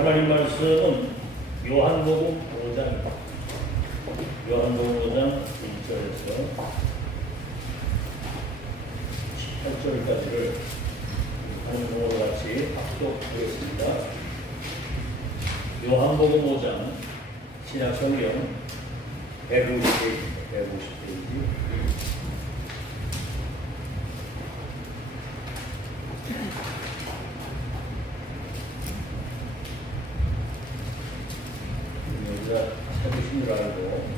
하나님 말씀은 요한복음 5장 1절에서 18절까지를 하는 공으로 같이 합독하겠습니다. 요한복음 5장 신약성경 150페이지입니다. 150페이지. 찾으신 줄 알고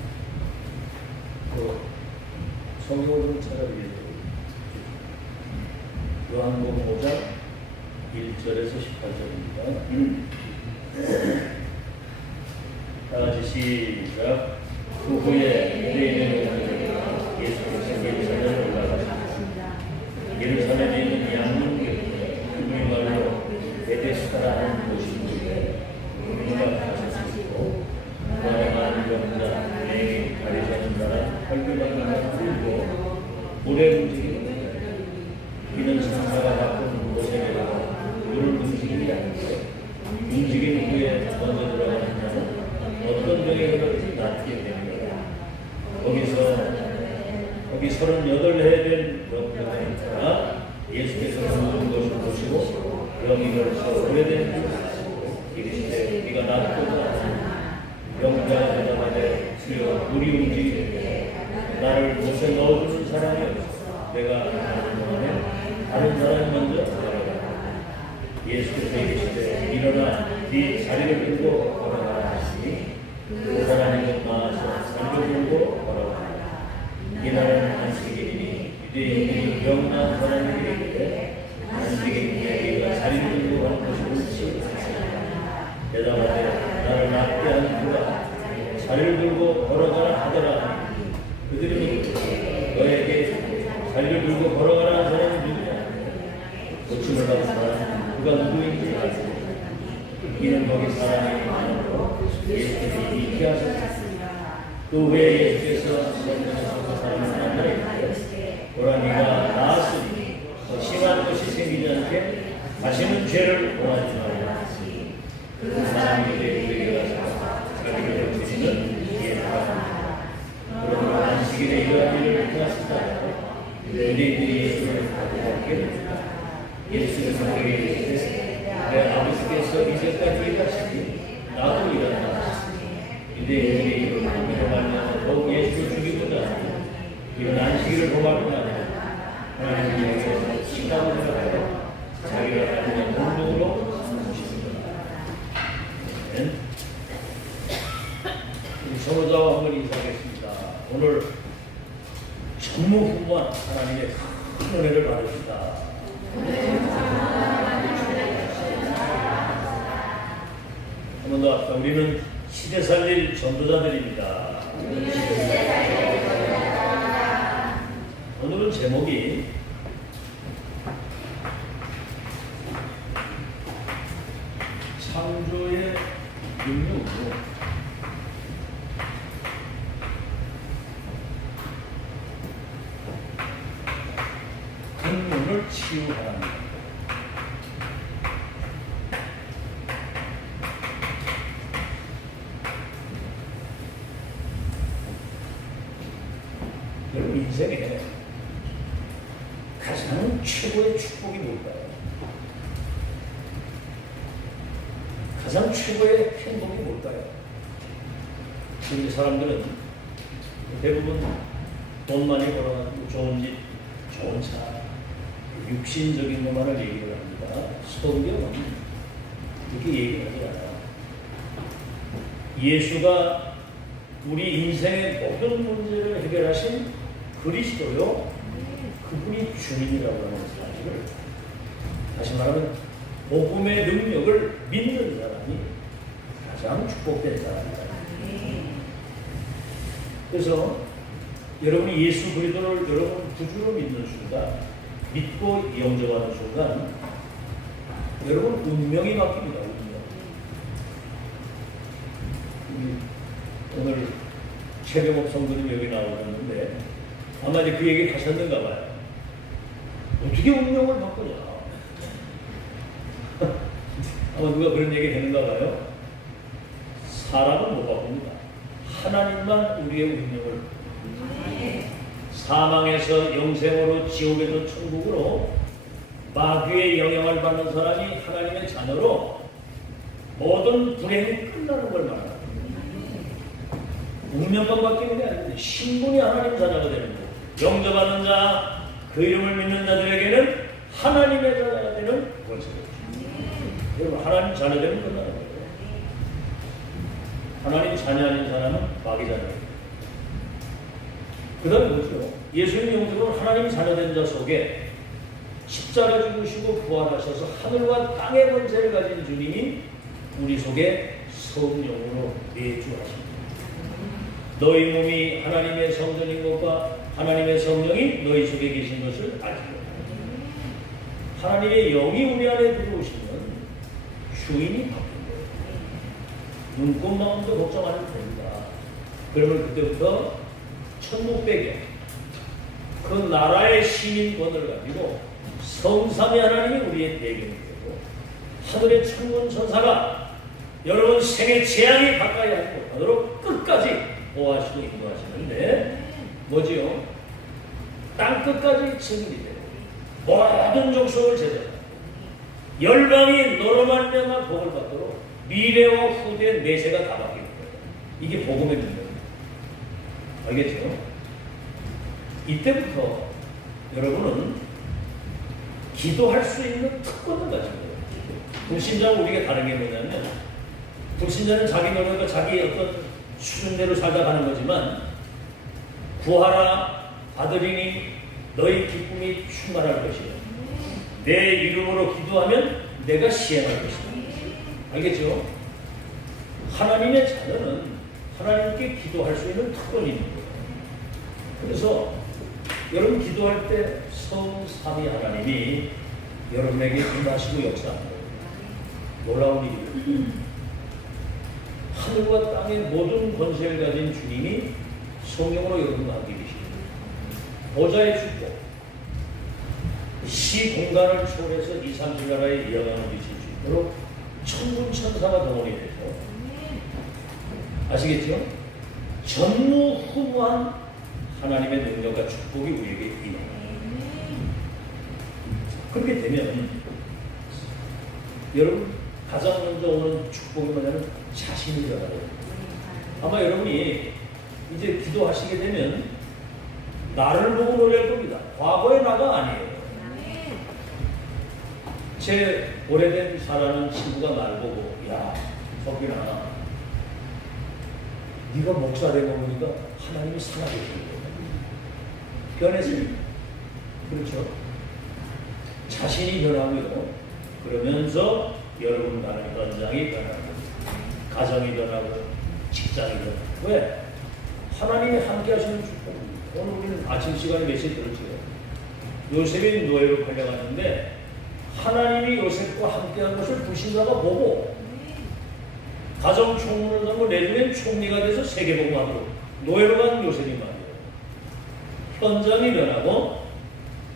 그 성경을 찾아보겠습니다. 요한복음 5장 1절에서 18절입니다. 다같이 시작. 그 후에 유대인의 예수께서 예루살렘에 올라가셨습니다. 예루살렘에 있는 양문교회 그분이 말로 베데스다라는 곳인데 그분과 가셨으시고 그 안에 많은 병자, 내게 가려지는 자라 혈기방랑을 풀고 물에 움직이는 이는 상사가 바꾼 고생이라고 물을 움직이지 않는데 움직인 후에 먼저 들어가는 자는 어떤 병에도 낫게 됩니다. 거기 38해 된 병자가 있다가 예수께서 모든 것을 보시고 병이 벌써 오래된 줄 아시고 이르시되 네가 낫고자 하느냐. 병자가 대답하되 주여 물이 움직이는데 나를 못에 넣어주는 사람이 없어. 내가 가는 동안에 다른 사람이 먼저 들어가라. 예수께서 이르시되 일어나 네 자리를 들고 걸어가라 하시니 그 사람이 좀 나와서 자리를 들고 걸어가라. 이날은 안식일이니 유대인들이 병난 사람에게 이르되 안식일인데 네가 자리를 들고 가는 것이 옳지 않으나 대답하되 나를 낫게 하는 그가 자리를 들고 걸어가라 하더라 하니 그들이 묻되 너에게 자리를 들고 걸어가라 하는 사람이 누구냐. 고침을 받은 사람은 그가 누구인지 알고 이는 거기 사람이 많으므로 예수께서 있게 하셨습니다. 그 후에 예수께서 성전에서 사람을 만나 이르되 보라 네가 나았으니 더 심한 것이 생기지 않게 다시는 죄를 범하지 말라. 그 사람이 그에게 가서 자기를 고치는 이에 나아갑니다. 그러므로 안식일에 이러한 일을 행하시다가 유대인들이 예수를 가두었게 됩니다. 예수께서 그에게 이르시되 내 아버지께서 이제까지 일하시니 나도 일한다 하시니 유대인들이 이로 말미암아 더욱 예수를 죽이고자 하니 이런 안식일을 범하거나 하나님의 영에서 시간을 하여 자기가 가진 공동으로 성도자와 한번 인사하겠습니다. 오늘 전무후무한 하나님의 큰 은혜를 받읍시다. 한 번 더 합시다. 우리는 시대 살릴 전도자들입니다. 오늘은 제목이 창조의 능력으로 근본을 치유하라. 여러분 인생에 가장 최고의 축복이 뭘까요? 가장 최고의 행복이 뭘까요? 우리 사람들은 대부분 돈 많이 벌어가지고 좋은 집, 좋은 차, 육신적인 것만을 얘기를 합니다. 성경은 그렇게 얘기하지 않아요. 예수가 우리 인생의 모든 문제를 해결하신 그리스도요, 그분이 주님이라고 하는 사실을, 다시 말하면 복음의 능력을 믿는 사람이 가장 축복된 사람이다. 그래서 여러분이 예수 그리스도를 여러분 구주로 믿는 순간, 믿고 영접하는 순간 여러분 운명이 바뀝니다. 오늘 최병업 성도님 여기 나오셨는데 아마 이제 그 얘기 하셨는가 봐요. 어떻게 운명을 바꾸냐. 아마 누가 그런 얘기 했는가 봐요. 사람은 못 바꿉니다. 하나님만 우리의 운명을 사망에서 영생으로 지옥에서 천국으로 마귀의 영향을 받는 사람이 하나님의 자녀로 모든 불행이 끝나는 걸 말합니다. 운명만 바뀌는 게 아닌데 신분이 하나님 자녀가 되는 거예요. 영접하는 자, 그 이름을 믿는 자들에게는 하나님의 자녀가 되는 권세가 있습니다. 여러분 하나님 자녀 되면 끝나는 거예요. 하나님 자녀 아닌 사람은 마귀 자녀입니다. 그 다음에 뭐죠? 예수님 영접은 하나님 자녀 된 자 속에 십자가 죽으시고 부활하셔서 하늘과 땅의 권세를 가진 주님이 우리 속에 성령으로 내주하십니다. 너희 몸이 하나님의 성전인 것과 하나님의 성령이 너희 속에 계신 것을 알지요. 하나님의 영이 우리 안에 들어오시면 주인이 바뀐 거예요. 눈꽃 마음도 걱정 안 해도 됩니다. 그러면 그때부터 천국 배경, 그 나라의 시민권을 가지고 성삼위 하나님이 우리의 배경이 되고 하늘의 천군 천사가 여러분 생의 재앙이 가까이 하지 못하도록 끝까지 보호하시고 인도하시는데 뭐지요? 땅 끝까지 증인이 되고 모든 족속을 제자하고 열방이 너로 말미암아 복을 받도록 미래와 후대의 내세가 다 바뀌는 거예요. 이게 복음의 능력입니다. 알겠죠? 이때부터 여러분은 기도할 수 있는 특권을 가지고 있어요. 불신자와 우리가 다른 게 뭐냐면 불신자는 자기 노력과 자기 어떤 수준대로 살다 가는 거지만 구하라 받으리니 너희 기쁨이 충만할 것이다. 내 이름으로 기도하면 내가 시행할 것이다. 알겠죠? 하나님의 자녀는 하나님께 기도할 수 있는 특권이 있는 거예요. 그래서 여러분 기도할 때 성삼위 하나님이 여러분에게 임하시고 역사하는 거예요. 놀라운 일이에요. 하늘과 땅의 모든 권세를 가진 주님이 성령으로 여러분과 함께 계십니다. 보좌의 축복, 시 공간을 초월해서 이 삼주 나라에 영향을 미칠 수 있도록 천군 천사가 동원이 되죠. 아시겠죠? 전무후무한 하나님의 능력과 축복이 우리에게 임합니다. 그렇게 되면 여러분 가장 먼저 오는 축복이 뭐냐면 자신이 변화돼요. 아마 여러분이 이제 기도하시게 되면 나를 보고 노래할 겁니다. 과거의 나가 아니에요. 제 오래된 사랑하는 친구가 날 보고 야 석빈아 네가 목사 되고 보니까 하나님이 살아계신 거예요. 변했습니다. 그렇죠? 자신이 변하고요. 그러면서 여러분 나는 현장이 변하고 가정이 변하고 직장이 변하고 왜? 하나님이 함께 하시는 축복입니다. 오늘 우리는 아침 시간에 메시지 들었죠. 요셉이 노예로 팔려갔는데 하나님이 요셉과 함께한 것을 불신자가 보고 가정 총무를 하고 내년엔 총리가 돼서 세계복음하도록 노예로 간 요셉이 말이에요. 현장이 변하고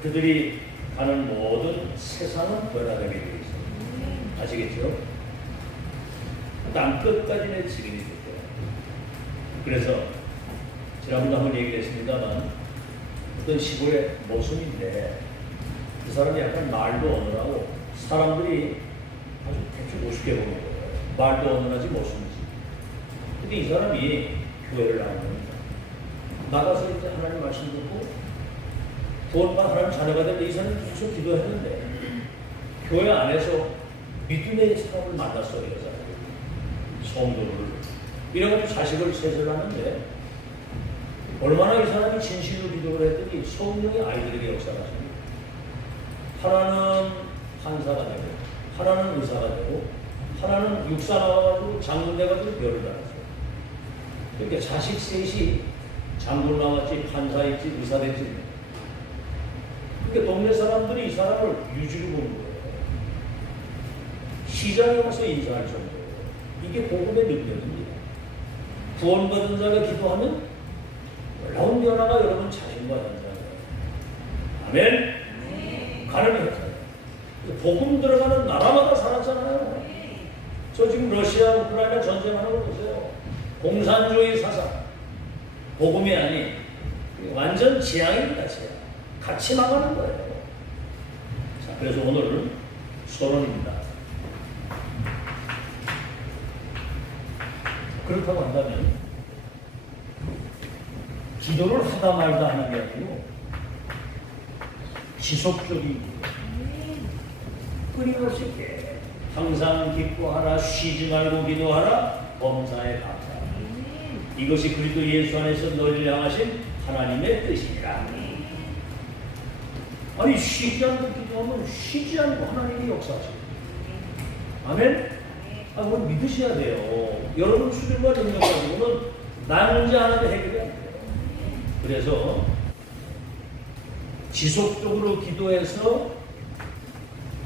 그들이 가는 모든 세상은 변화되게 되어 있습니다. 아시겠죠? 땅 끝까지 내 증인이 됐대요. 그래서 지난번에 한번 얘기를 했습니다만 어떤 시골의 모순인데 그 사람이 약간 말도 어눌하고 사람들이 아주 대충 우습게 보는 거예요. 말도 어눌하지 모순이지. 근데 이 사람이 교회를 나온 겁니다. 나가서 이제 하나님 말씀 듣고 구원받은 하나님 자녀가 되는데 이 사람이 계속 기도했는데 교회 안에서 믿음의 사람을 만났어요. 이 사람이 성도를 이래가지고 자식을 셋을 하는데 얼마나 이 사람이 진실로 기도를 했더니 성령의 아이들에게 역사를 하십니다. 하나는 판사가 되고 하나는 의사가 되고 하나는 육사 나와가지고 장군 돼가지고 별을 달았어요. 그러니까 자식 셋이 장군 나왔지 판사 있지 의사 됐지. 그러니까 동네 사람들이 이 사람을 유지로 보는 거예요. 시장에 와서 인사할 정도예요. 이게 복음의 능력입니다. 구원받은 자가 기도하면 놀라운 변화가 여러분 자신과 현장이에요. 아멘? 가늠이 했잖아요. 복음 들어가는 나라마다 살았잖아요. 저 지금 러시아, 우크라이나 전쟁하는 거 보세요. 공산주의 사상, 복음이 아닌 완전 지향입니다. 지향. 같이 망하는 거예요. 자, 그래서 오늘은 서론입니다. 그렇다고 한다면 기도를 하다 말다 하는 게 아니고 지속적인 끊임없이 항상 기뻐하라, 쉬지 말고 기도하라, 범사에 감사하라. 이것이 그리스도 예수 안에서 너희를 향하신 하나님의 뜻이니라. 아니 쉬지 않고 기도하면 쉬지 않고 하나님이 역사하시고. 아멘? 그걸 믿으셔야 돼요. 여러분 수준과 능력 가지고는 나 문제 하나도 해결이 안 돼요. 그래서 지속적으로 기도해서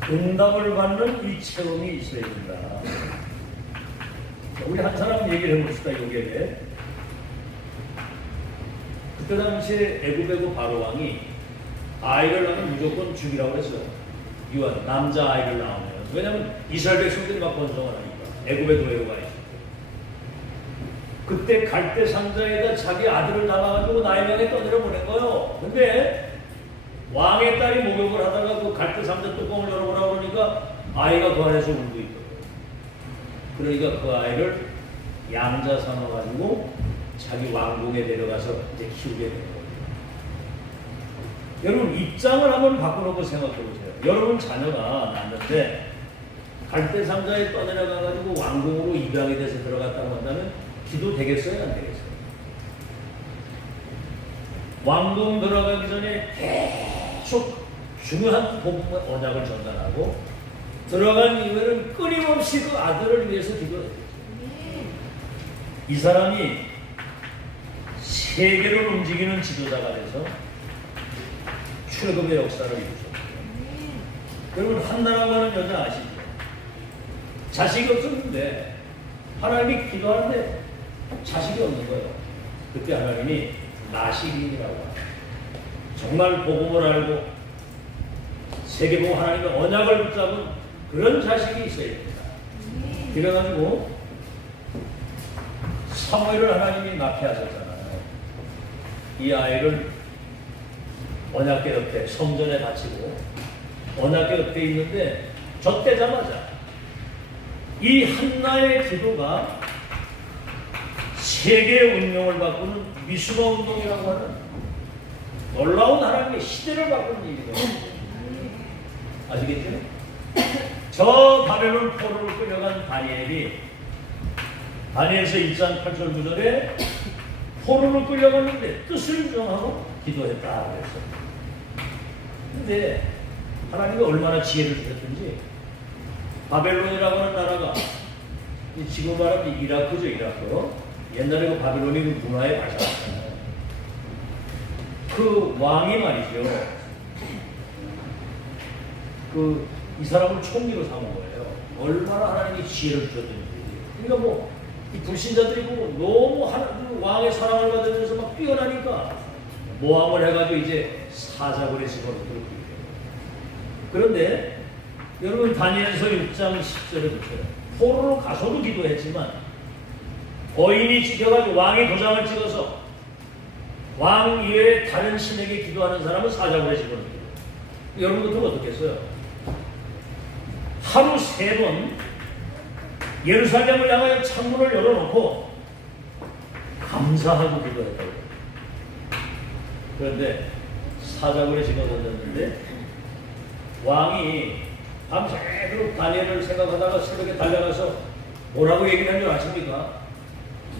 응답을 받는 이 체험이 있어야 된다. 우리 한 사람 얘기를 해봅시다. 여기에 그때 당시에 애굽의 바로 왕이 아이를 낳으면 무조건 죽이라고 했어요. 유한 남자 아이를 낳으면. 왜냐하면 이스라엘 백성들이 막 번성을 하니까 애굽의 노예로 가 있어요. 그때 갈대 상자에다 자기 아들을 담아가지고 나일강에 떠내려 보낸 거예요. 근데 왕의 딸이 목욕을 하다가 그 갈대 상자 뚜껑을 열어보라고 그러니까 아이가 그 안에서 울고 있더라고요. 그러니까 그 아이를 양자 삼아가지고 자기 왕궁에 데려가서 이제 키우게 된 거예요. 여러분 입장을 한번 바꿔놓고 생각해 보세요. 여러분 자녀가 낳는데 갈대 상자에 떠내려가가지고 왕궁으로 입양이 돼서 들어갔다고 한다면 기도 되겠어요? 안 되겠어요? 왕궁 들어가기 전에 계속 중요한 복음과 언약을 전달하고 들어간 이후에는 끊임없이 그 아들을 위해서 기도했죠. 이 사람이 세계를 움직이는 지도자가 돼서 출애굽의 역사를 이루셨어요. 여러분 한나라고 하는 여자 아시죠? 자식이 없었는데 하나님이 기도하는데 자식이 없는 거예요. 그때 하나님이 나시린이라고 합니다. 정말 복음을 알고 세계복음 하나님의 언약을 붙잡은 그런 자식이 있어야 됩니다. 그래가지고 사무엘을 하나님이 낳게 하셨잖아요. 이 아이를 언약궤 옆에 성전에 바치고 언약궤 옆에 있는데 젖대자마자 이 한나의 기도가 세계의 운명을 바꾸는 미수마 운동이라고 하는 놀라운 하나님의 시대를 바꾸는 일이거든요. 아시겠죠? 저 바벨론 포로를 끌려간 다니엘이 다니엘서 1장 8절 9절에 포로를 끌려갔는데 뜻을 정하고 기도했다 그랬어요. 근데 하나님이 얼마나 지혜를 주셨든지 바벨론이라고 하는 나라가 지금 말하면 이라크죠. 이라크. 옛날에 그 바벨론이 그 문화의 발상이잖아요. 그 왕이 말이죠. 이 사람을 총리로 삼은 거예요. 얼마나 하나님이 지혜를 주셨든지. 그러니까 뭐 이 불신자들이 보고 너무 왕의 사랑을 받으면서 막 뛰어나니까 모함을 해가지고 이제 사자굴에 집어넣고 그렇게 돼요. 그런데 여러분 다니엘서 6장 10절에 보세요. 포로로 가서도 기도했지만 거인이 지켜가지고 왕이 도장을 찍어서 왕 이외에 다른 신에게 기도하는 사람은 사자굴에 집어넣어요. 여러분 같으면 어떻겠어요? 하루 3번 예루살렘을 향하여 창문을 열어놓고 감사하고 기도했다고. 그런데 사자굴에 집어넣었는데 왕이 밤새도록 다니엘을 생각하다가 새벽에 달려가서 뭐라고 얘기를 한 줄 아십니까?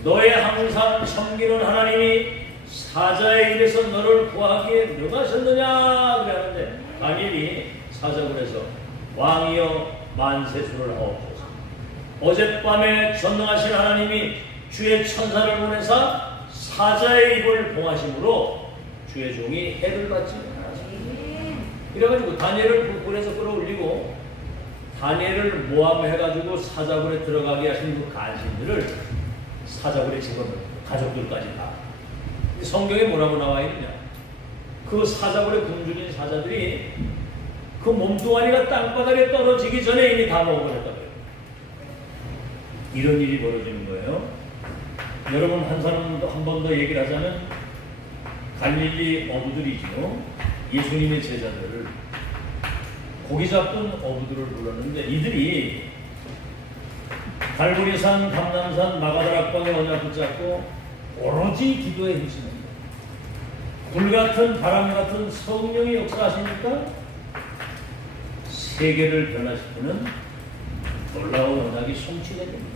너의 항상 섬기는 하나님이 사자의 입에서 너를 구하기에 능하셨느냐 그러는데 다니엘이 사자굴에서 왕이여 만세수를 하옵소서. 어젯밤에 전능하신 하나님이 주의 천사를 보내사 사자의 입을 봉하심으로 주의 종이 해를 받지 않았습니다. 이래가지고 다니엘을 불굴에서 끌어올리고 다니엘을 모함해가지고 사자굴에 들어가게 하신 그 간신들을 사자굴에 집어넣고 가족들까지 다. 성경에 뭐라고 나와 있느냐? 그 사자굴에 굶주린 사자들이 그 몸뚱아리가 땅바닥에 떨어지기 전에 이미 다 먹어버렸다고요. 이런 일이 벌어지는 거예요. 여러분 한 번 더 얘기를 하자면 갈릴리 어부들이죠. 예수님의 제자들을 고기 잡던 어부들을 불렀는데 이들이 갈보리산, 감람산, 마가다락방에 언약 붙잡고 오로지 기도에 힘쓰는 불같은 바람 같은 성령의 역사하시니까 세계를 변화시키는 놀라운 언약이 성취가 됩니다.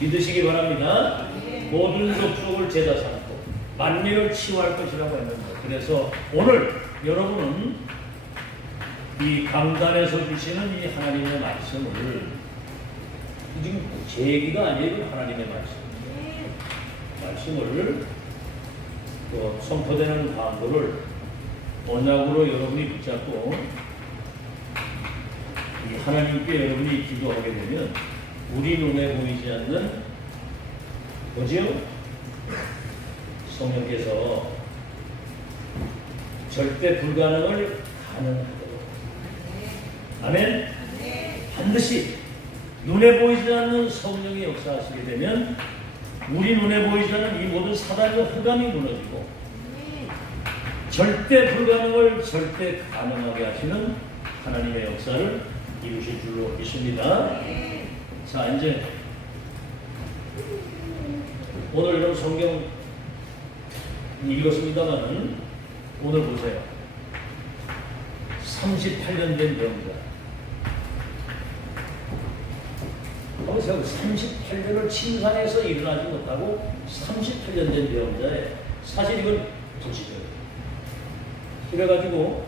믿으시기 바랍니다. 모든 족속을 제자 삼고 만민을 치유할 것이라고 했는데, 그래서 오늘 여러분은 이 강단에서 주시는 이 하나님의 말씀을, 지금 제 얘기가 아니에요. 하나님의 말씀을 또 선포되는 광고를 언약으로 여러분이 붙잡고 이 하나님께 여러분이 기도하게 되면 우리 눈에 보이지 않는 뭐지요? 성령께서 절대 불가능을 가능하도록, 아멘. 반드시 눈에 보이지 않는 성령이 역사하시게 되면 우리 눈에 보이지 않는 이 모든 사단과 흑암이 무너지고 절대 불가능을 절대 가능하게 하시는 하나님의 역사를 이루실 줄로 믿습니다. 자, 이제 오늘 성경 읽었습니다만은 오늘 보세요. 38년 된 병자. 38년을 침상에서 일어나지 못하고 38년 된 병자에, 사실 이건 도시죠. 그래가지고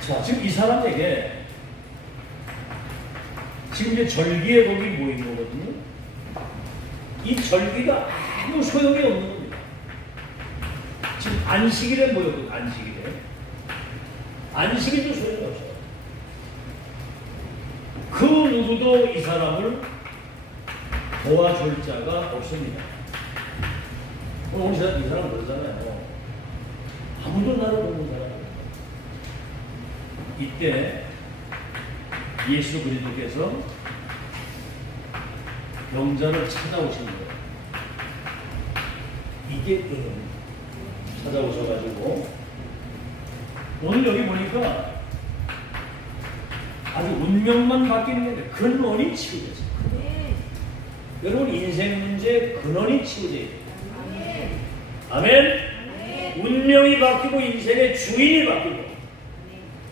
자, 지금 이 사람에게 지금 이제 절기에 거기 모인 거거든요. 이 절기가 아무 소용이 없는 겁니다. 지금 안식일에 모였거든요. 안식일도 소용이 없어요. 그 누구도 이 사람을 도와줄 자가 없습니다. 오늘 이 사람 그러잖아요. 아무도 나를 돕는 사람이 없어요. 이때 예수 그리스도께서 병자를 찾아오신 거예요. 이게 찾아오셔가지고 오늘 여기 보니까 아주 운명만 바뀌는 게 아니라 근원이 치유됐어요. 여러분 인생 문제 근원이 치유돼요. 아멘. 운명이 바뀌고 인생의 주인이 바뀌고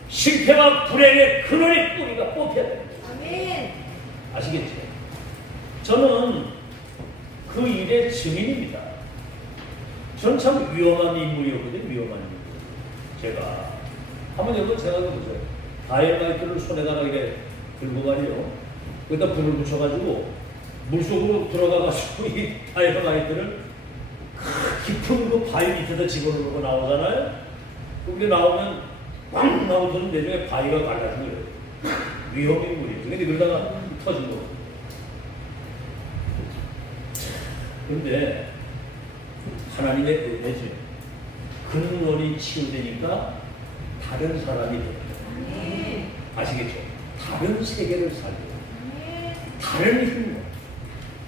실패와 불행의 근원의 뿌리가 뽑혀야 됩니다. 아시겠죠? 저는 그 일의 증인입니다. 저는 참 위험한 인물이었거든요. 위험한 인물. 제가 한번 여러분 생각해보세요. 다이어마이트를 손에다가 이렇게 들고 말이요. 거기다 불을 붙여가지고 물속으로 들어가가지고 이 다이어마이트를 깊은 그 바위 밑에다 집어넣고 나오잖아요. 그게 나오면 빵 나오더니 내중에 바위가 갈라지고 이래요. 위험 인물이죠. 근데 그러다가 터지고. 근데 하나님의 은혜죠. 근원이 치유되니까 다른 사람이 돼요. 아시겠죠? 다른 세계를 살고 다른 힘으로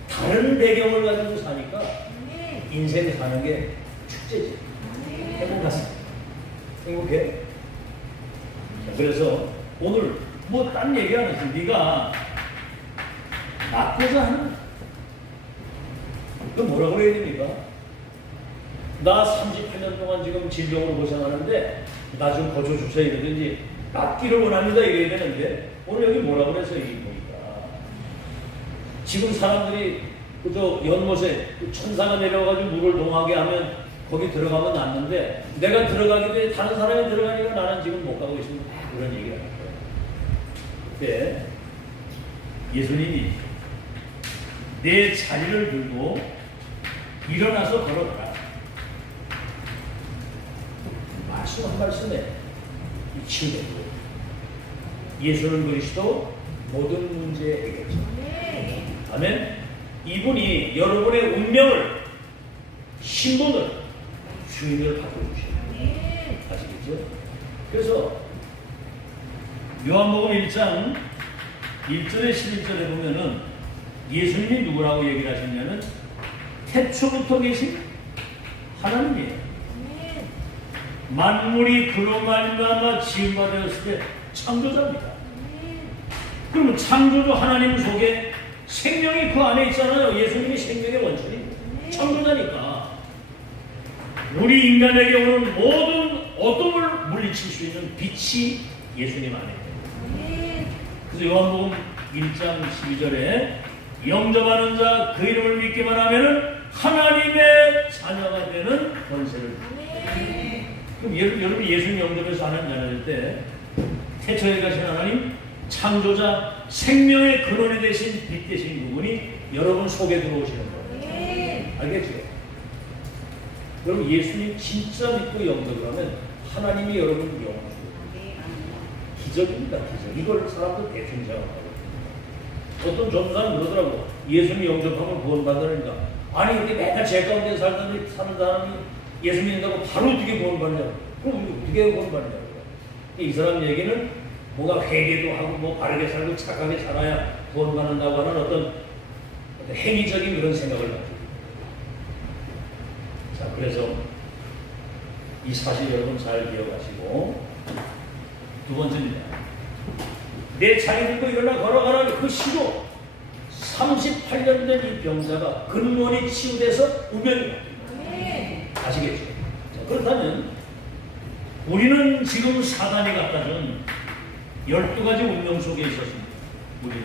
다른 배경을 가지고 사니까 인생 사는 게 축제지. 행복하습니다. 행복해. 그래서 오늘 뭐 딴 얘기 안 했어. 네가 낫고자 하는 그 뭐라고 해야 됩니까? 나 38년 동안 지금 질병으로 고생하는데 나 좀 고쳐주세요 이러든지 낫기를 원합니다 이래야 되는데 오늘 여기 뭐라고 그래서 이게 보니까 지금 사람들이 그저 연못에 천사가 내려와가지고 물을 동하게 하면 거기 들어가면 낫는데 내가 들어가기 전에 다른 사람이 들어가니까 나는 지금 못 가고 있습니다. 그런 얘기를 하는 거예요. 그때 예수님이 내 자리를 들고 일어나서 걸어가라. 말씀 한 말씀에 치유되고 예수는 그리스도 모든 문제의 해결자. 아멘. 이분이 여러분의 운명을, 신분을, 주인을 바꿔주시는. 아시겠죠? 그래서 요한복음 1장 1절에 11절에 보면은 예수님이 누구라고 얘기를 하셨냐면 태초부터 계신 하나님이에요. 만물이 그로 말미암아 지음바 되었을 때 창조자입니다. 그러면 창조주 하나님 속에 생명이 그 안에 있잖아요. 예수님이 생명의 원천이 창조자니까 우리 인간에게 오는 모든 어둠을 물리칠 수 있는 빛이 예수님 안에 있습니다. 그래서 요한복음 1장 12절에 영접하는 자 그 이름을 믿기만 하면은 하나님의 자녀가 되는 권세를 줍니다. 그럼 여러분 예수님 영접해서 하나님 자녀 될 때 태초에 가신 하나님 창조자 생명의 근원이 되신 빛 되신 부분이 여러분 속에 들어오시는 거예요. 알겠죠? 여러분 예수님 진짜 믿고 영접을 하면 하나님이 여러분 영접 기적입니다. 기적. 이걸 사람들 대충 생각하고 어떤 전사는 그러더라고. 예수님 영접하면 구원받으니까 아니 근데 맨날 죄 가운데 사는 사람이 예수 믿는다고 바로 어떻게 구원받냐고. 그럼 어떻게 구원받냐고. 이 사람 얘기는 뭔가 회개도 하고 뭐 바르게 살고 착하게 살아야 구원받는다고 하는 어떤 행위적인 그런 생각을 가지고. 자, 그래서 이 사실 여러분 잘 기억하시고 두 번째입니다. 내 자리 들고 일어나 걸어가라는 그 시로 38년 된 이 병자가 근원이 치유돼서 우변이 아시겠죠? 자, 그렇다면 우리는 지금 사단이 갖다 준 12가지 운명 속에 있었습니다. 우리는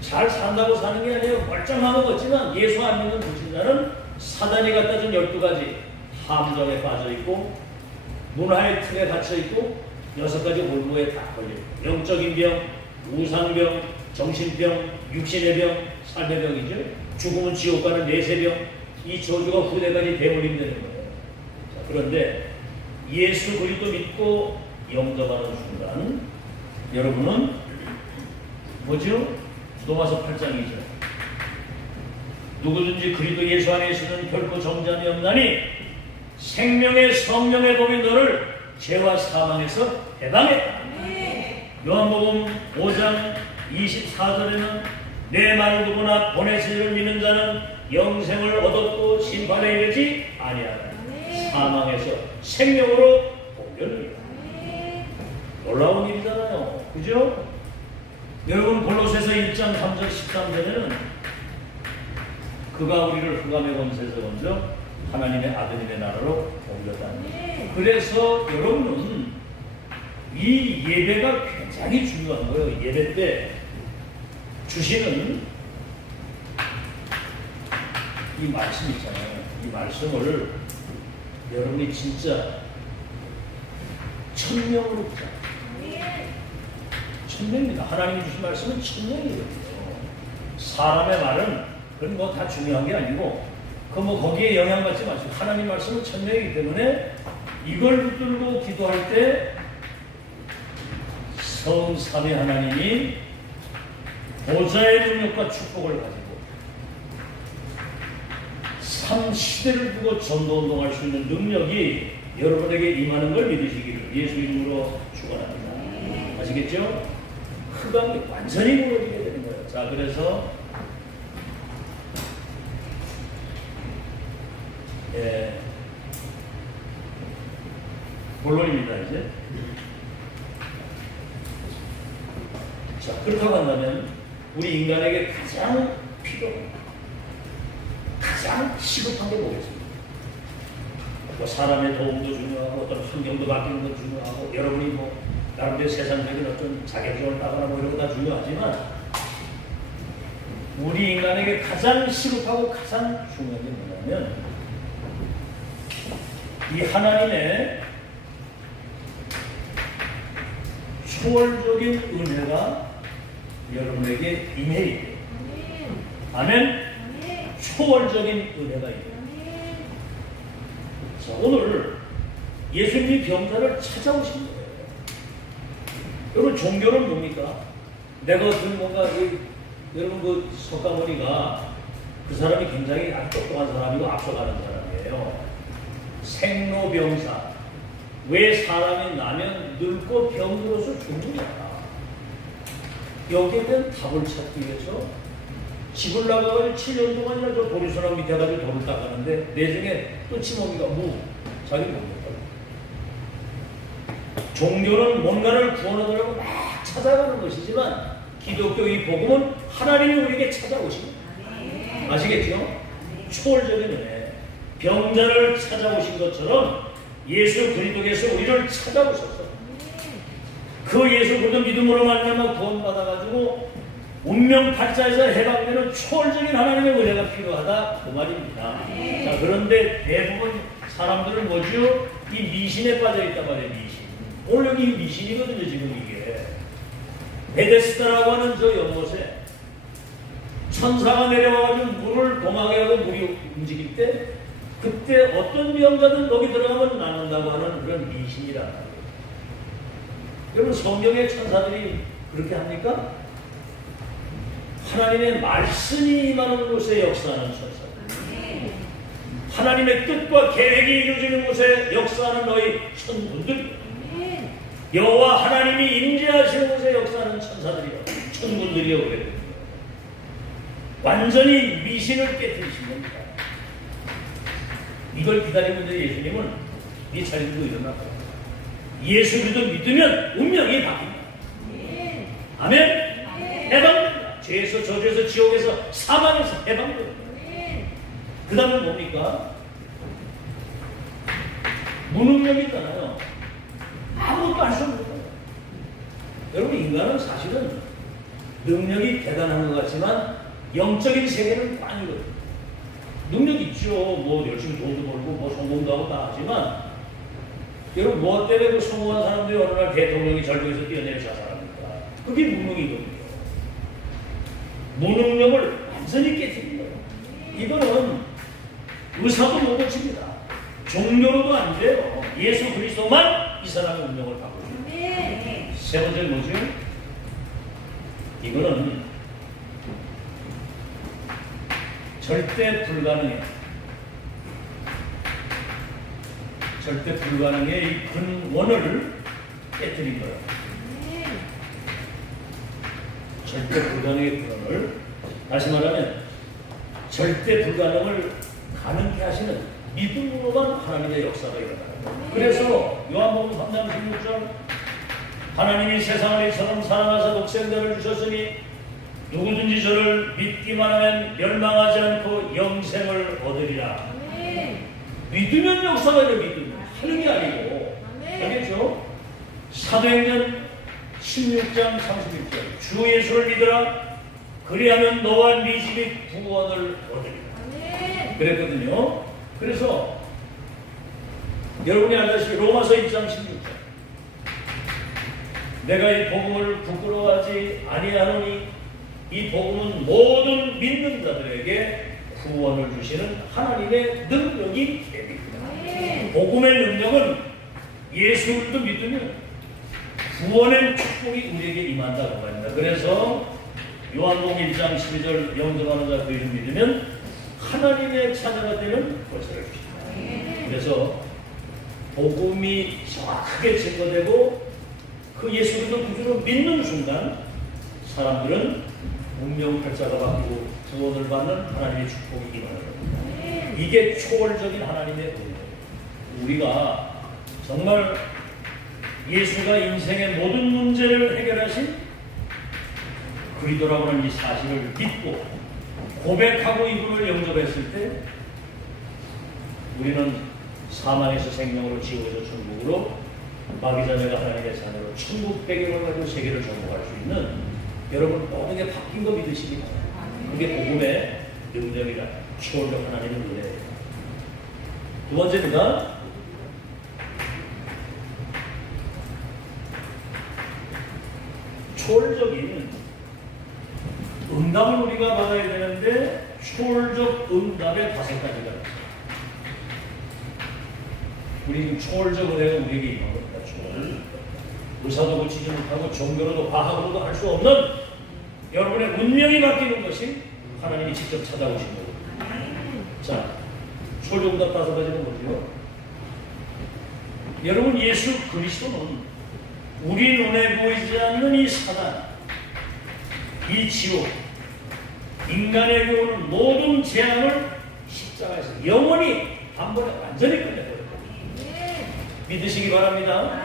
잘 산다고 사는 게 아니에요. 멀쩡하고 멋지만 예수 안 믿는 불신자는 사단이 갖다 준 12가지 함정에 빠져있고 문화의 틀에 갇혀있고 6가지 골고에 다 걸려있고 영적인 병, 우상병, 정신병, 육신의 병, 삶의 병이죠. 죽으면 지옥 가는 내세병, 이 저주가 후대까지 대물림되는 거예요. 자, 그런데 예수 그리스도 믿고 영접하는 순간 여러분은 뭐죠? 로마서 8장이죠. 누구든지 그리스도 예수 안에 있으면 결코 정죄함이 없나니 생명의 성령의 법이 너를 죄와 사망에서 해방했다. 요한복음 5장 24절에는 내 말을 듣거나 보내신 이를 믿는 자는 영생을 얻었고 심판에 이르지 아니하라. 사망에서 생명으로 옮겨냅니다. 놀라운 일이잖아요. 그죠? 여러분 골로새서 1장 3절 13절에는 그가 우리를 흑암의 권세에서 먼저 하나님의 아들님의 나라로 옮겼다. 그래서 여러분은 이 예배가 굉장히 중요한 거예요. 예배 때 주시는 이 말씀 있잖아요. 이 말씀을 여러분이 진짜 천명으로 보자. 천명입니다. 하나님이 주신 말씀은 천명이거든요. 사람의 말은 그건 뭐 다 중요한 게 아니고 그 뭐 거기에 영향받지 마시고 하나님 말씀은 천명이기 때문에 이걸 붙들고 기도할 때 성삼위 하나님이 보좌의 능력과 축복을 가지고 3시대를 두고 전도운동할 수 있는 능력이 여러분에게 임하는 걸 믿으시기를 예수 이름으로 축원합니다. 아시겠죠? 흑암이 완전히 무너지게 되는 거예요. 자, 그래서 본론입니다. 이제 자, 그렇다고 한다면 우리 인간에게 가장 필요한 가장 시급한 게 뭐겠습니까? 뭐 사람의 도움도 중요하고 어떤 환경도 바뀌는 것도 중요하고 여러분이 뭐 나름대로 세상적인 어떤 자격증을 따거나 뭐 이런 거 다 중요하지만 우리 인간에게 가장 시급하고 가장 중요한 게 뭐냐면 이 하나님의 초월적인 은혜가 여러분에게 임해야 돼요. 아멘? 초월적인 은혜가 있어요. 자, 오늘 예수님이 병자를 찾아오신 거예요. 여러분 종교는 뭡니까? 내가 어떤 뭔가 여러분 그 석가모니가 그 사람이 굉장히 아주 똑똑한 사람이고 앞서가는 사람이에요. 생로병사. 왜 사람이 나면 늙고 병들어서 죽느냐? 여기에 대한 답을 찾기 위해서 집을 나가서 7년 동안이나 저 보리수나 밑에 가지고 돌을 닦았는데 내중에 또 지먹이가 자기 못 먹더라고. 종교는 뭔가를 구원하려고 막 찾아가는 것이지만 기독교 이 복음은 하나님이 우리에게 찾아오시는 거예요. 아시겠죠? 초월적인 은혜. 병자를 찾아오신 것처럼 예수 그리스도께서 우리를 찾아오셨어요. 그 예수 그리스도 믿음으로 말미암아 구원받아가지고 운명팔자에서 해방되는 초월적인 하나님의 은혜가 필요하다 그 말입니다. 자, 그런데 대부분 사람들은 뭐죠? 이 미신에 빠져있단 말이에요. 미신. 오늘 여기 미신이거든요. 지금 이게 베데스다라고 하는 저 연못에 천사가 내려와가지고 물을 동하게 하고 물이 움직일 때 그때 어떤 병자든 거기 들어가면 낫는다고 하는 그런 미신이란 말이에요. 여러분 성경의 천사들이 그렇게 합니까? 하나님의 말씀이 임하는 곳에 역사하는 천사들, 하나님의 뜻과 계획이 이루어지는 곳에 역사하는 너희 천군들, 여호와 하나님이 임재하시는 곳에 역사하는 천사들이요 천군들이요 그랬거든요. 완전히 미신을 깨뜨리신 겁니다. 이걸 기다리고 있는 예수님은 네 자리도 일어나고 예수 그리스도 믿으면 운명이 바뀝니다. 아멘. 해방됩니다. 죄에서 저주에서 지옥에서 사망에서 해방됩니다. 그 다음에 뭡니까? 무능력이잖아요. 아무것도 할 수 없는 거예요. 여러분 인간은 사실은 능력이 대단한 것 같지만 영적인 세계는 꽝이거든요. 능력 있죠. 뭐 열심히 돈도 벌고 뭐 성공도 하고 다 하지만 여러분 뭐 때문에 그 성공한 사람들이 어느 날 대통령이 절벽에서 뛰어내려 자살합니까? 그게 무능이거든요. 무능력을 완전히 깨뜨린 거예요. 이거는 의사도 못 고칩니다. 종교로도 안 돼요. 예수 그리스도만 이 사람의 운명을 바꿔줍니다. 세 번째 뭐죠? 이거는 절대 불가능해요. 절대 불가능의 이 근원을 깨뜨린 거예요. 절대 불가능의 근원을, 다시 말하면 절대 불가능을 가능케 하시는 믿음으로만 하나님의 역사가 일어나는 거예요. 그래서 요한복음 3장 16절 하나님이 세상을 이처럼 사랑하사 독생자를 주셨으니 누구든지 저를 믿기만 하면 멸망하지 않고 영생을 얻으리라. 믿으면 역사가 돼. 믿으면 하는 게 아니고. 알겠죠? 사도행전 16장 31절 주 예수를 믿으라. 그리하면 너와 네 집이 구원을 얻으리라. 그랬거든요. 그래서 여러분이 알다시피 로마서 1장 16절 내가 이 복음을 부끄러워하지 아니하노니 이 복음은 모든 믿는 자들에게 구원을 주시는 하나님의 능력이 됩니다. 복음의 능력은 예수를 믿으면 구원의 축복이 우리에게 임한다고 합니다. 그래서 요한복음 1장 12절 영접하는 자 그 이름 믿으면 하나님의 자녀가 되는 것을 주십니다. 그래서 복음이 정확하게 증거되고 그 예수 그리스도 구주로 믿는 순간 사람들은 운명팔자가 바뀌고 구원을 받는 하나님의 축복이 임하는 겁니다. 이게 초월적인 하나님의 은혜예요. 우리가 정말 예수가 인생의 모든 문제를 해결하신 그리스도라고 하는 이 사실을 믿고 고백하고 이분을 영접했을 때 우리는 사망에서 생명으로 지옥에서 천국으로 마귀자녀가 하나님의 자녀로 천국 배경을 가지고 세계를 정복할 수 있는 여러분 모든 게 바뀐 거 믿으십니까? 그게 복음의 능력이라 초월적 하나님의 은혜예요. 두 번째입니다. 초월적인 응답을 우리가 받아야 되는데 초월적 응답의 5가지가 있어요. 우리 지금 초월적 은혜가 우리에게 임한 겁니다. 초월. 의사도 고치지 못하고 종교로도 과학으로도 할 수 없는 여러분의 운명이 바뀌는 것이 하나님이 직접 찾아오신 거예요. 자, 초월적 응답 5가지는 뭐죠? 여러분 예수 그리스도는 우리 눈에 보이지 않는 이 사단, 이 지옥, 인간에게 오는 모든 재앙을 십자가에서 영원히 한 번에 완전히 끝내버렸다. 믿으시기 바랍니다.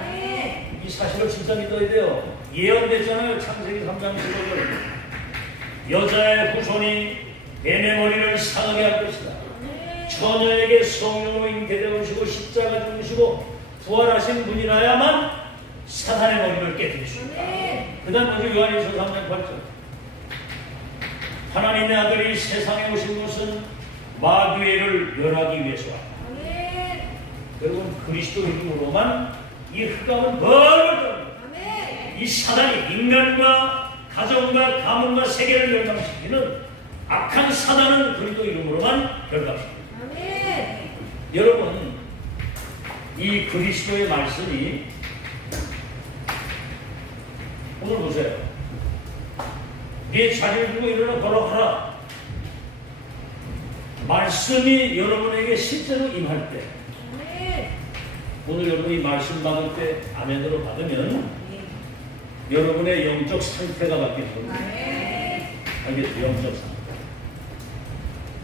이 사실을 진짜 믿어야 돼요. 예언됐잖아요. 창세기 3장 15절. 여자의 후손이 뱀의 머리를 상하게 할 것이다. 처녀에게 성령으로 잉태되어 오시고 십자가 죽으시고 부활하신 분이라야만 사탄의 머리를 깨뜨리십니다. 그 다음 먼저 요한일서 3장 8절. 하나님의 아들이 세상에 오신 것은 마귀를 멸하기 위해서 왔다. 여러분, 그리스도 이름으로만 이 흑암은 벌벌 떨어집니다. 이 사단이 인간과 가정과 가문과 세계를 멸망시키는 악한 사단은 그리스도 이름으로만 결박합니다. 여러분, 이 그리스도의 말씀이 오늘 보세요. 네 자리를 두고 일어나 걸어가라. 말씀이 여러분에게 실제로 임할 때, 오늘 여러분이 말씀 받을 때 아멘으로 받으면 여러분의 영적 상태가 바뀌는 겁니다. 알겠죠? 영적 상태.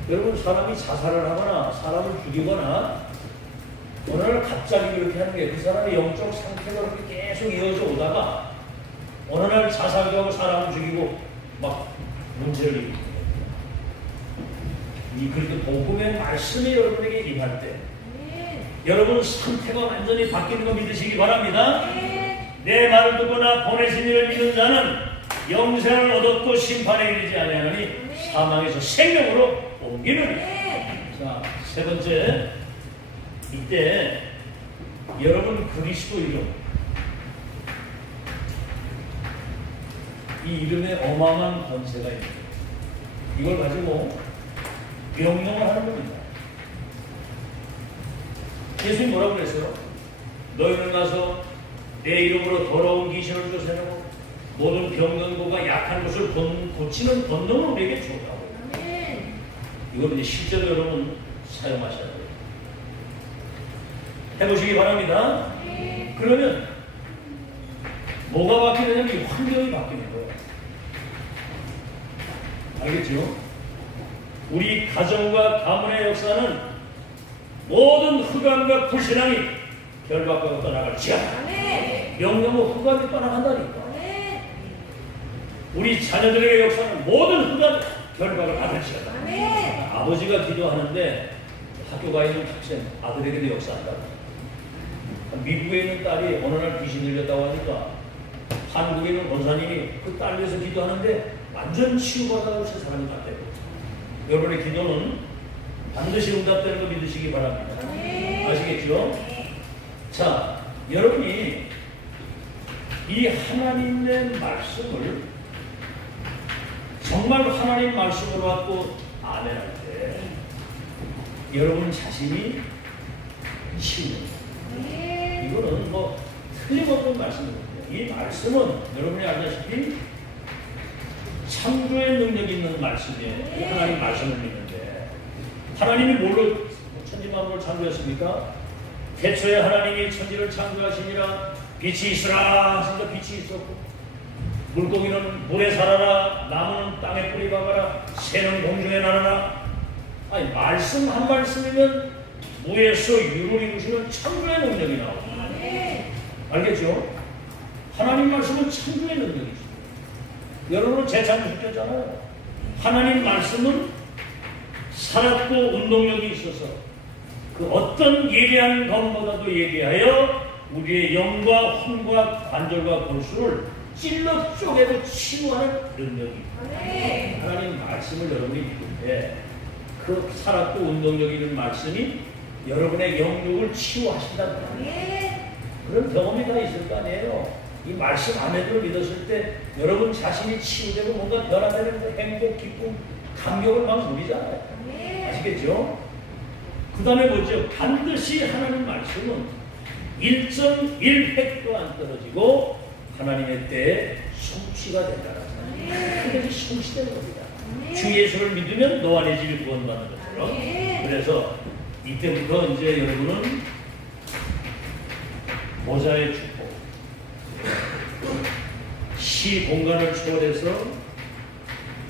여러분, 사람이 자살을 하거나 사람을 죽이거나 어느 날 갑자기 그렇게 하는 게 그 사람의 영적 상태가 그렇게 계속 이어져 오다가 어느 날 자살도 하고 사람을 죽이고 막 문제를 일으킵니다. 이 그렇게 복음의 말씀이 여러분에게 임할 때 여러분 상태가 완전히 바뀌는 거 믿으시기 바랍니다. 내 말을 듣거나 보내신 이를 믿는 자는 영생을 얻었고 심판에 이르지 아니하나니 사망에서 생명으로 옮기는. 자, 세 번째, 이때 여러분 그리스도 이름, 이 이름에 어마어마한 권세가 있는 거예요. 이걸 가지고 명령을 하는 겁니다. 예수님 뭐라고 그랬어요? 너희는 가서 내 이름으로 더러운 귀신을 쫓아내고 모든 병든고가 약한 것을 고치는 권능을 우리에게 주었다고. 이걸 이제 실제로 여러분 사용하셔야 돼요. 해보시기 바랍니다. 그러면 뭐가 바뀌느냐면 이 환경이 바뀌는 거예요. 알겠죠? 우리 가정과 가문의 역사는 모든 흑암과 불신앙이 결박하고 떠나갈지어다. 명령은 흑암이 떠나간다니까. 우리 자녀들의 역사는 모든 흑암 결박을 받을지어다. 아버지가 기도하는데 학교 가 있는 학생 아들에게도 역사한다. 미국에 있는 딸이 어느 날 귀신 들렸다고 하니까 한국에 있는 권사님이 그 딸 위해서 기도하는데 완전 치유받아서 사람이 났대요. 여러분의 기도는 반드시 응답되는 거 믿으시기 바랍니다. 아시겠죠? 자, 여러분이 이 하나님의 말씀을 정말 하나님 말씀으로 갖고 아멘할 때 여러분 자신이 치유됩니다. 이거는 뭐 틀림없는 말씀입니다. 이 말씀은 여러분이 알다시피 창조의 능력이 있는 말씀이에요. 하나님 말씀을 믿는데 하나님이 뭘로 천지만물을 창조했습니까? 태초에 하나님이 천지를 창조하시니라 빛이 있으라 하시니까 빛이 있었고 물고기는 물에 살아라 나무는 땅에 뿌리 박아라 새는 공중에 날아라. 아니 말씀 한 말씀이면 무에서 유를 이루시는 창조의 능력이 나옵니다. 알겠죠? 하나님 말씀은 창조의 능력이죠. 여러분은 재창조셨잖아요. 하나님 말씀은 살았고 운동력이 있어서 그 어떤 예리한 검보다도 예리하여 우리의 영과 혼과 관절과 골수를 찔러 쪼개고 치유하는 능력입니다. 하나님 말씀을 여러분이 믿을 때 그 살았고 운동력 있는 말씀이 여러분의 영육을 치유하신다는 거예요. 그런 경험이 다 있을 거 아니에요. 이 말씀 아멘을 믿었을 때 여러분 자신이 치유되고 뭔가 변화되는 행복, 기쁨, 감격을 막 누리잖아요. 아시겠죠? 그 다음에 뭐죠? 반드시 하나님 말씀은 1.1획도 안 떨어지고 하나님의 때에 성취가 된다는 거예요. 그것이 성취되는 겁니다. 주 예수를 믿으면 너와 내 집이 구원받는 것처럼. 그래서 이때부터 이제 여러분은 모자의 축복, 시 공간을 초월해서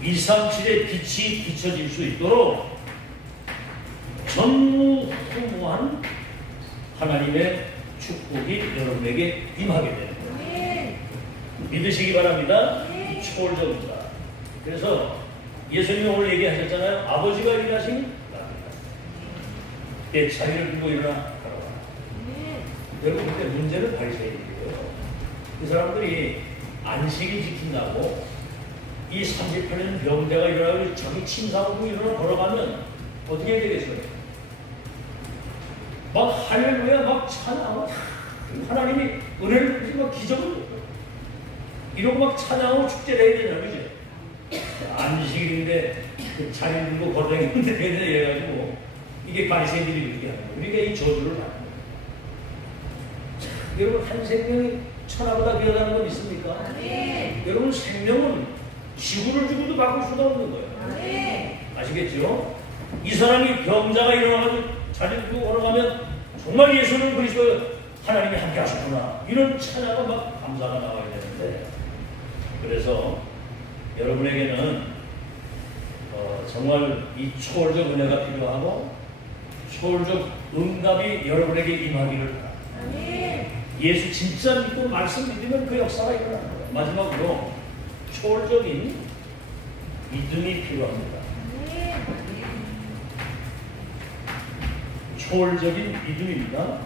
237의 빛이 비춰질 수 있도록 전무후무한 하나님의 축복이 여러분에게 임하게 되는 거예요. 믿으시기 바랍니다. 초월적입니다. 그래서 예수님이 오늘 얘기하셨잖아요. 아버지가 일하시니 내 자리를 두고 일어나 걸어와. 여러분, 근데 문제는 바리새인들이에요. 이 사람들이 안식이 지킨다고 이 38년 병자가 일어나고 자기 침상으로 일어나 걸어가면 어떻게 해야 되겠어요? 막 할렐루야 막 찬양하고 하나님이 은혜를 주시 막 기적을 이러고 막 찬양하고 축제를 해야 되냐, 그죠? 안식일인데 그 자리 들고 걸어다니는데 이래가지고 이게 바리새인들이 그렇게 하는 거예요. 우리가 이 저주를 받는 거예요. 여러분, 한 생명이 천하보다 귀하다는 건 있습니까? 여러분, 생명은 지구를 주고도 바꿀 수가 없는 거예요. 아시겠죠? 이 사람이 병자가 일어나가지고 자리 들고 걸어가면 정말 예수는 그리스도 하나님이 함께 하셨구나, 이런 찬양과 막 감사가 나와야 되는데, 그래서 여러분에게는 정말 이 초월적 은혜가 필요하고 초월적 응답이 여러분에게 임하기를 바랍니다. 예수 진짜 믿고 말씀 믿으면 그 역사가 일어나는 거예요. 마지막으로 초월적인 믿음이 필요합니다. 초월적인 믿음입니다.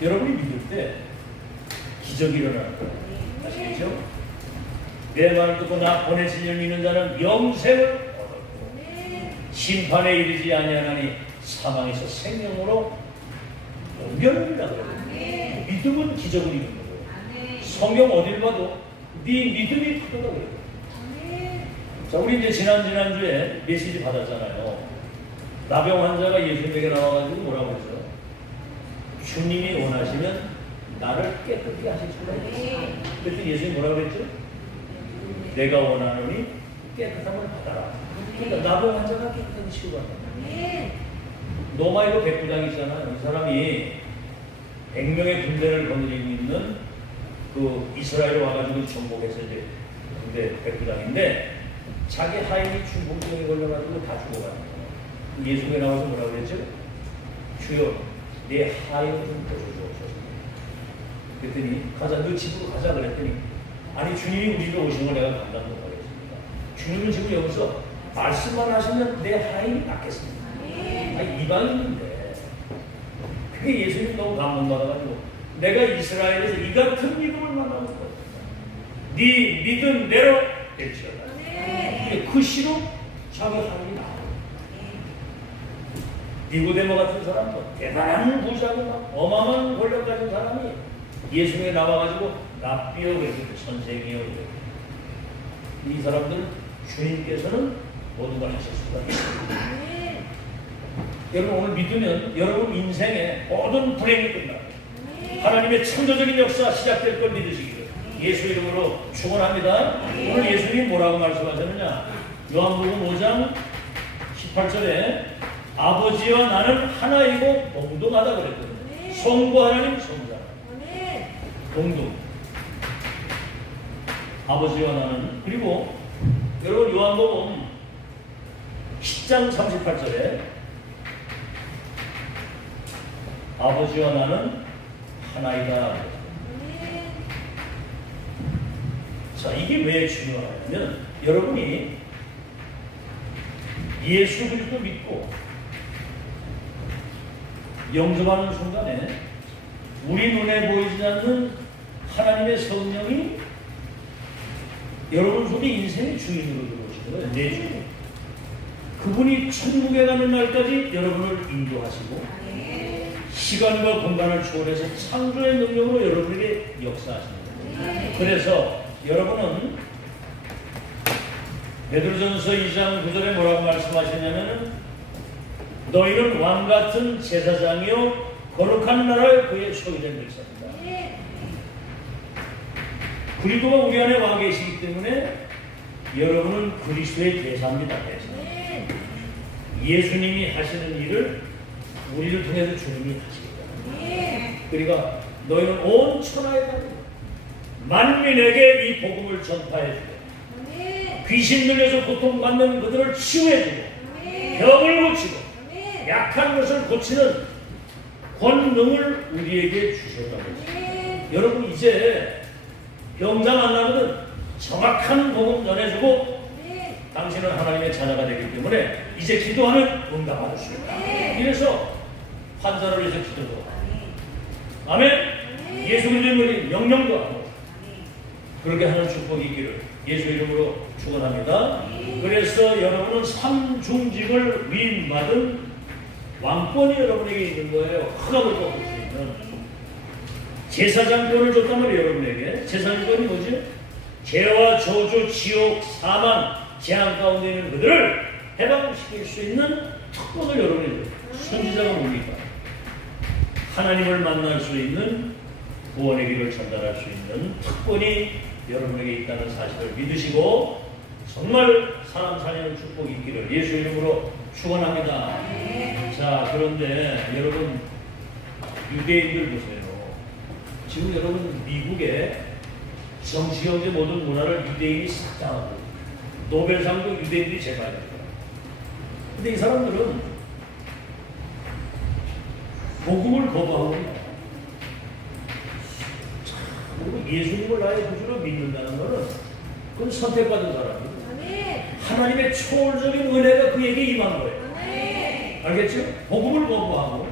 여러분이 믿을 때 기적이 일어나는 거예요. 아시겠죠? 내 말을 듣고 나 보내신 이를 믿는 자는 영생을 얻었고 심판에 이르지 아니하나니 사망에서 생명으로 옮겨내리라 그래요. 믿음은 기적을 이루는 거예요. 성경 어딜 봐도 네 믿음이 크다고 그래요. 자, 우리 이제 지난주에 메시지 받았잖아요. 나병 환자가 예수님에게 나와가지고 뭐라고 했어요? 주님이 원하시면 나를 깨끗게 하실 수가 있어요. 그랬더니 예수님이 뭐라고 했죠? 내가 원하노니 깨끗함을 받아라. 그러니까 나병 환자가 깨끗하게 치유받는다. 노마이로 백부장 있잖아요. 이 사람이 100명의 군대를 거느리고 있는 그 이스라엘에 와가지고 정복해서 이제 군대 백부장인데 자기 하인이 중풍병에 걸려가지고 다 죽어가는 거예요. 예수님이 나와서 뭐라고 그랬죠? 주여, 내 하인을 좀 도와주옵소서. 그랬더니 가자, 너 집으로 가자 그랬더니 아니, 주님이 우리 집에 오신 걸 내가 감당 못하겠습니다. 주님은 지금 여기서 말씀만 하시면 내 하인이 낫겠습니다. 아니, 이방인인데 그게 예수님 너무 감동받아가지고 내가 이스라엘에서 이 같은 믿음을 만나는 거예요. 네 믿음 대로 될지어다. 그 시로 자기 하인이 나와요. 니고데모 같은 사람도 대단한 부자고 어마어마한 권력 가진 사람이 예수님에 나와가지고 랍비여 그랬거든요. 선생이여 그랬거든요. 이 사람들 주님께서는 모든 걸 하실 수가 있습니다. 여러분, 오늘 믿으면 여러분 인생의 모든 불행이 끝나요. 하나님의 창조적인 역사 시작될 걸 믿으시기를 예수 이름으로 축원합니다. 오늘 예수님이 뭐라고 말씀하셨느냐? 요한복음 5장 18절에 아버지와 나는 하나이고 동등하다 그랬거든요. 성부 하나님, 성자 동등. 아버지와 나는. 그리고 여러분 요한복음 10장 38절에 아버지와 나는 하나이다. 자, 이게 왜 중요하냐면 여러분이 예수 그리스도 믿고 영접하는 순간에 우리 눈에 보이지 않는 하나님의 성령이 여러분 속에 인생의 주인으로 들어오시는 거예요. 내 주인. 그분이 천국에 가는 날까지 여러분을 인도하시고 시간과 공간을 초월해서 창조의 능력으로 여러분에게 역사하시는 거예요. 그래서 여러분은 베드로전서 2장 9절에 뭐라고 말씀하셨냐면 너희는 왕같은 제사장이요 거룩한 나라의 그의 소유된 백성이다. 그리스도가 우리 안에 와 계시기 때문에 여러분은 그리스도의 대사입니다. 대사. 예수님이 하시는 일을 우리를 통해서 주님이 하시겠다. 그러니까 너희는 온 천하에 가고 만민에게 이 복음을 전파해 주고 귀신 들려서 고통받는 그들을 치유해주고 병을 고치고 약한 것을 고치는 권능을 우리에게 주셨다고 했습니다. 여러분 이제 병자 만나거든 정확한 복음 전해주고 당신은 하나님의 자녀가 되기 때문에 이제 기도하면 응답받을 수 있다. 이래서 환자를 위해서 기도도 하고 아멘. 예수 그리스도의 명령도 하고 그렇게 하는 축복이 있기를 예수 이름으로 축원합니다. 그래서 여러분은 삼중직을 위임받은 왕권이 여러분에게 있는 거예요. 허락을 뽑을 수 있는 제사장권을 줬단 말이에요. 여러분에게 제사장권이 뭐지? 죄와 저주, 지옥, 사망, 재앙 가운데 있는 그들을 해방시킬 수 있는 특권을 여러분에게 선지자가 뭡니까? 하나님을 만날 수 있는 구원의 길을 전달할 수 있는 특권이 여러분에게 있다는 사실을 믿으시고 정말 사람 살리는 축복이 있기를 예수 이름으로 축원합니다. 자, 그런데 여러분 유대인들 보세요. 지금 여러분 미국의 정치, 경제 모든 문화를 유대인이 싹 장하고 노벨상도 유대인들이 제발해요. 근데 이 사람들은 복음을 거부하고 예수님을 나의 구주로 믿는다는 것은 그건 선택받은 사람이에요. 하나님의 초월적인 은혜가 그에게 임한 거예요. 알겠죠? 복음을 거부하고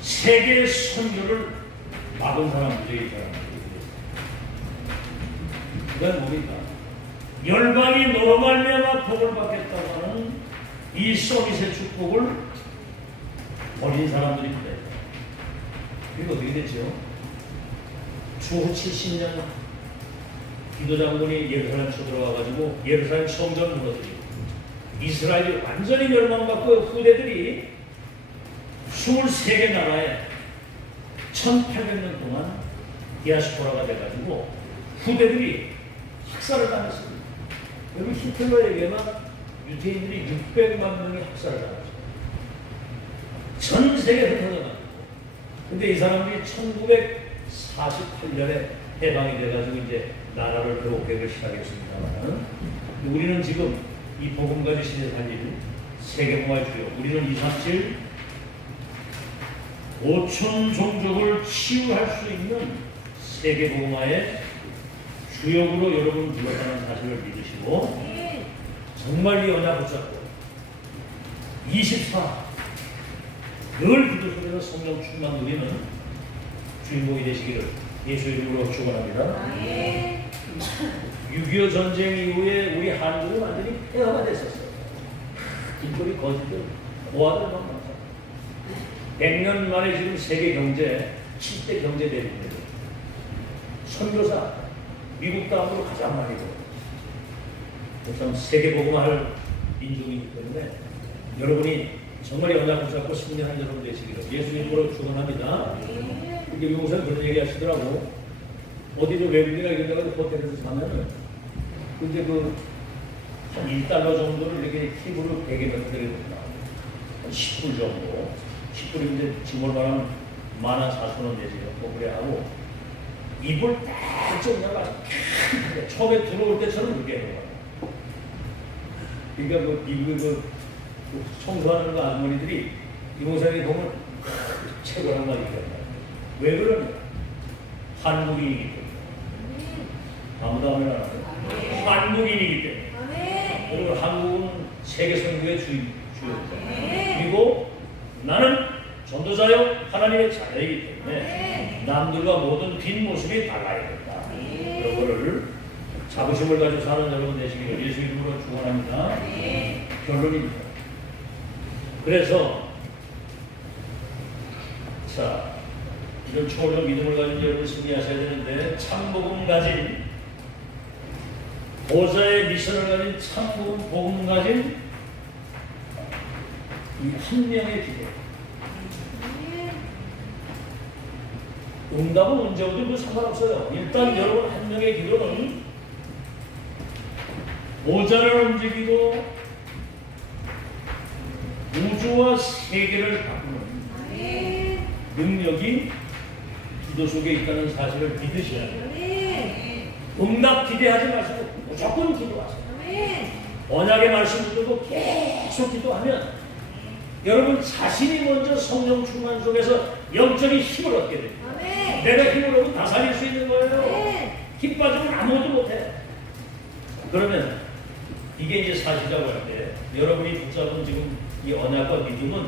세계 선교를 막은 사람들이 이 사람들이. 그건 뭡니까? 열방이 너로 말미암아 복을 받겠다고 하는 이 서밋의 축복을 버린 사람들입니다. 그리고 어떻게 됐죠? 추후 70년 기도 장군이 예루살렘 쳐들어와가지고 예루살렘 성전 무너뜨리고 이스라엘이 완전히 멸망받고 후대들이 23개 나라에 1800년 동안 디아스포라가 돼가지고 후대들이 학살을 당했습니다. 여기 히틀러에게만 유태인들이 600만 명이 학살을 당했습니다. 전 세계에 흩어져가지고. 근데 이 사람들이 1948년에 해방이 돼가지고 이제 나라를 회복하기 시작했습니다만 우리는 지금 이 복음까지 시대 살리는 세계공화의 주요 우리는 237 5천 종족을 치유할 수 있는 세계복음화의 주역으로 여러분 불렀다는 사실을 믿으시고 정말 이 언약 붙잡고 24 늘 기도 속에서 성령 충만 누리는 주인공이 되시기를 예수 이름으로 축원합니다. 6.25 전쟁 이후에 우리 한국은 완전히 폐허가 됐었어요. 인권이 거짓들, 고아들 막 많았어요. 100년 만에 지금 세계 경제 7대 경제 대국이에요. 선교사 미국 다음으로 가장 많이 보여요. 참 세계 복음화할 민족이기 때문에 여러분이 정말 연락 붙잡고 승리한 여러분 되시기를 예수 이름으로 축원합니다. 이게 용사는 그런 얘기 하시더라고. 어디서 외국이나 이런 데가 호텔에서 사면은 근데 한 1달러 정도를 이렇게 팁으로 되게 몇 개를 나와요. 한 10불 정도. 10불인데 지금 얼마나 14,000원 되세요. 뭐 그래 하고 입을 딱 쫓나가 처음에 들어올 때처럼 그렇게 해요. 그러니까 그 미국의 청소하는 그 아주머니들이 이모사님이 보면 최고란 말이 있단 말이에요. 왜 그러냐? 한국인이기 때문에. 아무도 하면 안 해요. 한국인이기 때문에. 그리고 한국은 세계 선교의 주역이다. 그리고 나는 전도자요 하나님의 자녀이기 때문에 남들과 모든 뒷모습이 달라야 된다. 그런 거를 자부심을 가지고 사는 여러분 되시기를 예수 이름으로 축원합니다. 결론입니다. 그래서 자 이런 초월적 믿음을 가진 여러분 승리하셔야 되는데 참복음 가진 보좌의 미션을 가진 참복음 복음 가진 이 한 명의 기도 응답은 언제 오든 상관없어요. 일단 여러분 한 명의 기도는 보좌를 움직이고 우주와 세계를 바꾸는 능력이 기도 속에 있다는 사실을 믿으셔야 돼요. 응답 기대하지 마시고 무조건 기도하세요. 언약의 말씀 듣고 계속 기도하면 여러분 자신이 먼저 성령 충만 속에서 영적인 힘을 얻게 됩니다. 내가 힘을 얻으면 다 살릴 수 있는 거예요. 힘 빠지면 아무것도 못해. 그러면 이게 이제 사시자고 할 때 여러분이 붙잡은 지금 이 언약과 믿음은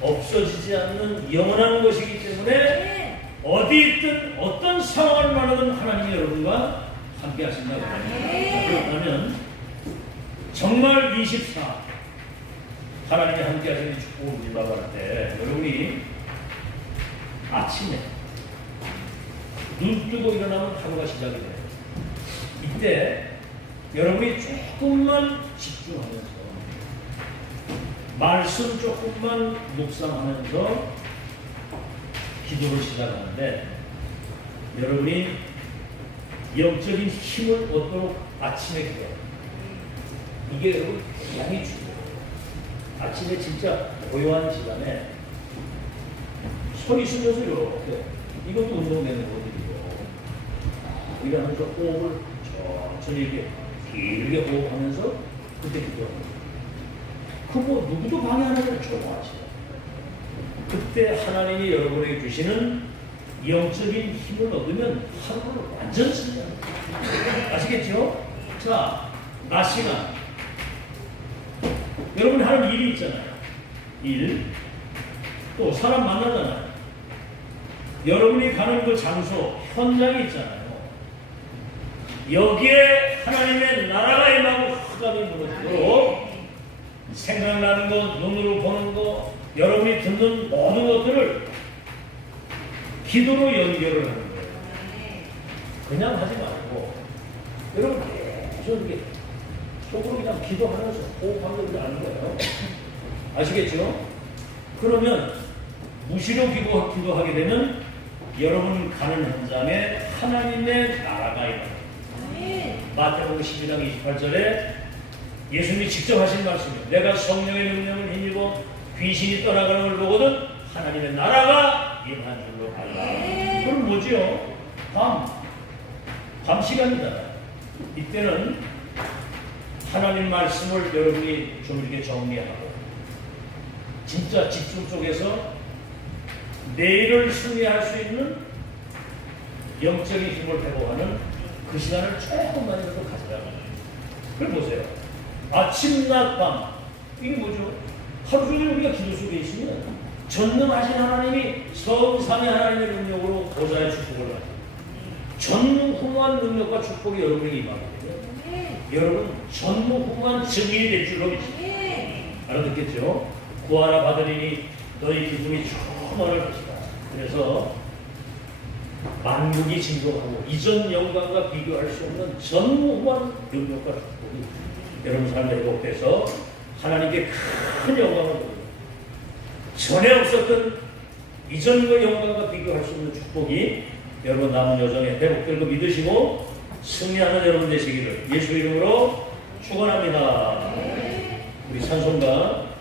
없어지지 않는 영원한 것이기 때문에 어디 있든 어떤 상황을 만나든 하나님이 여러분과 함께 하신다고 합니다. 그렇다면 정말 24 하나님이 함께 하시는 축복을 누리라고 할 때 여러분이 아침에 눈 뜨고 일어나면 하루가 시작이 돼요. 이때 여러분이 조금만 집중하면서 말씀 조금만 묵상하면서 기도를 시작하는데 여러분이 영적인 힘을 얻도록 아침에 기도합니다. 이게 여러분 굉장히 중요해요. 아침에 진짜 고요한 시간에 소리 쉬면서 이렇게 이것도 운동되는 거거든요. 이러면서 호흡을 천천히 이렇게 길게 호흡하면서 그때 기도합니다. 그뭐 누구도 방해하는 걸 조용하시죠. 그때 하나님이 여러분에게 주시는 영적인 힘을 얻으면 하루를 완전 승리합니다. 아시겠죠? 자, 낮 시간 여러분이 하는 일이 있잖아요. 일, 또 사람 만나잖아요. 여러분이 가는 그 장소, 현장이 있잖아요. 여기에 하나님의 나라가 임하고 흑암이 무너지도록 생각나는 것, 눈으로 보는 것, 여러분이 듣는 모든 것들을 기도로 연결을 하는 거예요. 그냥 하지 말고 여러분 계속 이렇게 속으로 그냥 기도하면서 호흡하면서 하는 거예요. 아시겠죠? 그러면 무시로 기도하게 되면 여러분 가는 현장에 하나님의 나라가 임합니다. 마태복음 12장 28절에 예수님이 직접 하신 말씀이에요. 내가 성령의 능력을 힘입어 귀신이 떠나가는 걸 보거든 하나님의 나라가 임한 줄로 알라. 그럼 뭐지요? 밤 시간이다. 이때는 하나님 말씀을 여러분이 좀 이렇게 정리하고 진짜 집중 속에서 내일을 승리할 수 있는 영적인 힘을 회복하는 그 시간을 조금만이라도 가지라고. 그럼 보세요. 아침, 낮, 밤. 이게 뭐죠? 하루 종일 우리가 기도 속에 있으면 전능하신 하나님이 성삼위 하나님의 능력으로 보좌의 축복을 하죠. 전무후무한 능력과 축복이 여러분에게 임하거든요. 여러분 전무후무한 증인이 될 줄로 믿습니다. 알아듣겠죠? 구하라 받으리니 너희 기쁨이 충만할 것이다. 그래서 만국이 진동하고 이전 영광과 비교할 수 없는 전무후무한 능력과 축복이 여러분 삶에 회복돼서 하나님께 큰 영광을 보여요. 전에 없었던 이전과 영광과 비교할 수 없는 축복이 여러분 남은 여정에 회복될 거 믿으시고 승리하는 여러분 되시기를 예수 이름으로 축원합니다. 우리 찬송가